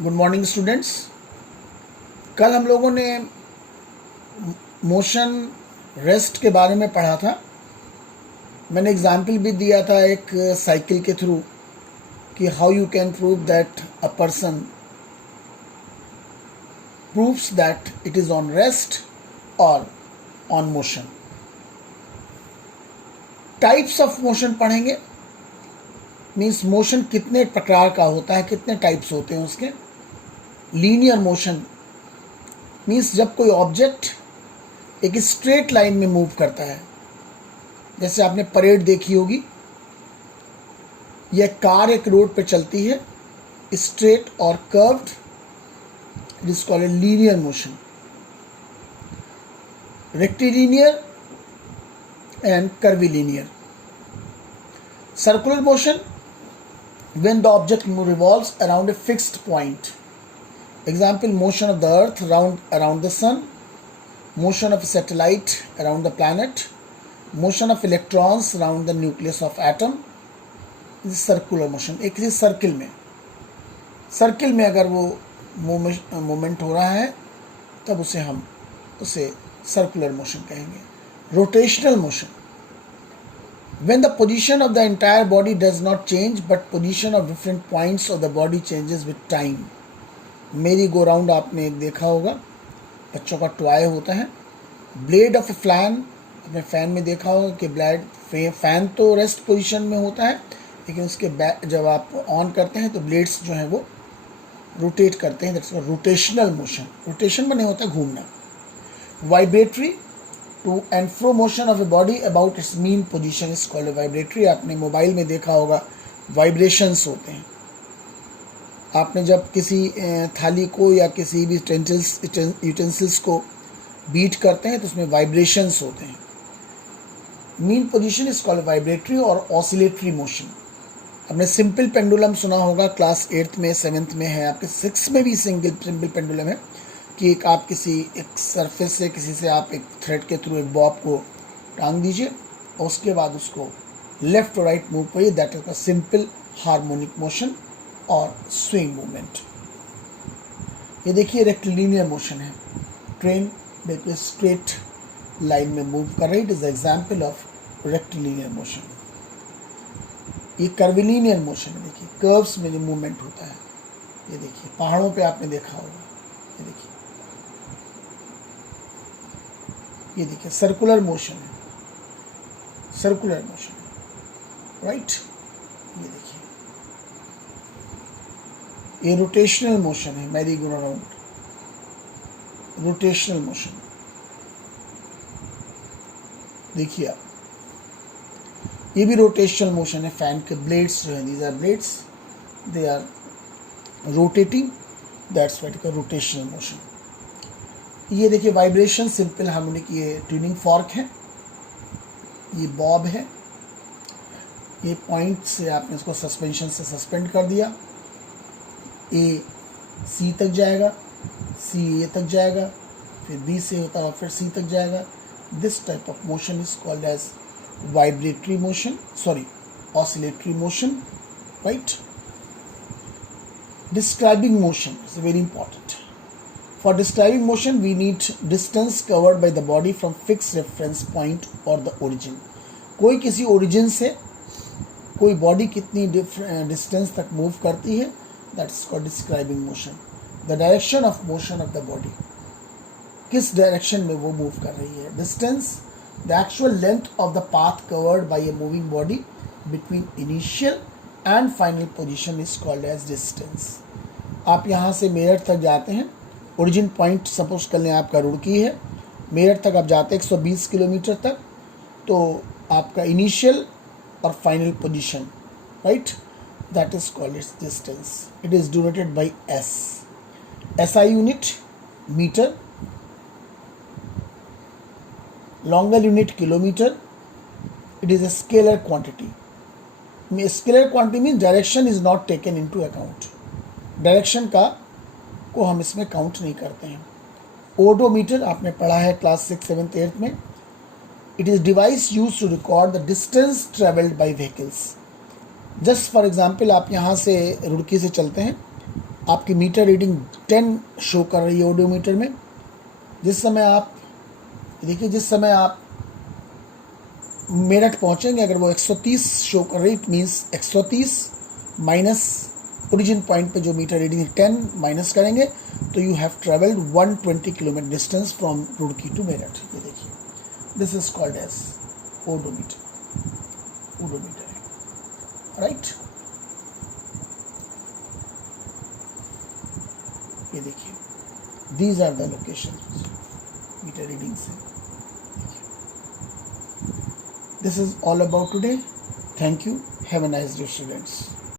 Good morning students. कल हम लोगों ने मोशन रेस्ट के बारे में पढ़ा था। मैंने एग्जाम्पल भी दिया था एक साइकिल के थ्रू कि how you can prove that a person proves that it is on rest और on motion. Types of motion पढ़ेंगे, मीन्स मोशन कितने प्रकार का होता है, कितने टाइप्स होते हैं उसके। लीनियर मोशन मीन्स जब कोई ऑब्जेक्ट एक स्ट्रेट लाइन में मूव करता है, जैसे आपने परेड देखी होगी, यह कार एक रोड पे चलती है स्ट्रेट और curved, it is called a linear motion. Rectilinear and curvilinear. Circular motion when the object revolves around a fixed point. Example, motion of the earth around the sun, motion of a satellite around the planet, motion of electrons around the nucleus of atom. This is circular motion. एक किसी circle में अगर वो movement हो रहा है तब उसे सर्कुलर मोशन कहेंगे। Rotational motion when the position of the entire body does not change but position of different points of the body changes with time. मेरी गो राउंड आपने देखा होगा, बच्चों का टॉय होता है। ब्लेड ऑफ ए फैन, अपने फैन में देखा होगा कि फैन तो रेस्ट पोजीशन में होता है, लेकिन उसके जब आप ऑन करते हैं तो ब्लेड्स जो हैं वो रोटेट करते हैं। That's rotational motion. रोटेशन माने होता है घूमना। Vibratory, to and fro motion of a body about its mean position is called vibratory. आपने मोबाइल में देखा होगा वाइब्रेशंस होते हैं। आपने जब किसी थाली को या किसी भी यूटेंसिल्स को बीट करते हैं तो उसमें वाइब्रेशंस होते हैं। Mean position is called vibratory और ऑसिलेटरी मोशन। आपने सिंपल पेंडुलम सुना होगा, क्लास 8th में 7th में है, आपके 6th में भी सिंपल पेंडुलम है कि आप एक सरफेस से किसी से आप एक थ्रेड के थ्रू एक बॉब को टांग दीजिए और उसके बाद उसको लेफ्ट और राइट मूव करिए। That is the simple harmonic motion और स्विंग मूवमेंट। ये देखिए रेक्टिलिनियर मोशन है, ट्रेन बिल्कुल स्ट्रेट लाइन में मूव कर रही है। It is the example of rectilinear motion. ये कर्विलिनियर मोशन है, देखिए कर्व्स में मूवमेंट होता है। ये देखिए पहाड़ों पे आपने देखा होगा, ये देखिए सर्कुलर मोशन है, सर्कुलर मोशन, राइट। ये देखिए ये रोटेशनल मोशन है, merry go round, rotational motion. देखिए आप, ये भी रोटेशनल मोशन है। फैन के ब्लेड्स जो है, these are blades, they are rotating, that's what is rotational motion. ये देखिए वाइब्रेशन, सिंपल हार्मोनिक, ये ट्यूनिंग फॉर्क है, ये बॉब है, ये पॉइंट से आपने इसको सस्पेंशन से सस्पेंड कर दिया। ए सी तक जाएगा, सी ए तक जाएगा, फिर बी से होता है फिर सी तक जाएगा। This type of motion is called as vibratory motion, oscillatory motion, right. Describing motion is very important. For describing motion, we need distance covered by the body from fixed reference point or the origin. कोई किसी origin से कोई body कितनी distance तक move करती है, that is called describing motion. The direction of motion of the body, किस direction में वो move कर रही है। Distance, the actual length of the path covered by a moving body between initial and final position is called as distance. आप यहाँ से मेरठ तक जाते हैं, ओरिजिन पॉइंट सपोज कर लें आपका रुड़की है, मेरठ तक आप जाते हैं 120 किलोमीटर तक, तो आपका इनिशियल और final position, right, that is called its distance. It is denoted by S. SI unit metre, longer unit kilometre. It is a scalar quantity. Scalar quantity means direction is not taken into account. Direction को हम इसमें count नहीं करते हैं। Odometer आपने पढ़ा है class 6, 7th, 8th में। It is device use to record the distance travelled by vehicles. Just for example, आप यहाँ से रुड़की से चलते हैं आपकी मीटर रीडिंग 10 शो कर रही है ओडोमीटर में। जिस समय आप देखिए, जिस समय आप मेरठ पहुंचेंगे, अगर वो 130 शो कर रही, it means 130 minus origin point पे जो मीटर रीडिंग 10 माइनस करेंगे तो you have travelled 120 kilometre distance from Roorkee to Meerut. ये देखिए, this is called as odometer. Odometer है, राइट। ये देखिए, these are the location meter reading से। This is all about today. Thank you. Have a nice day, students.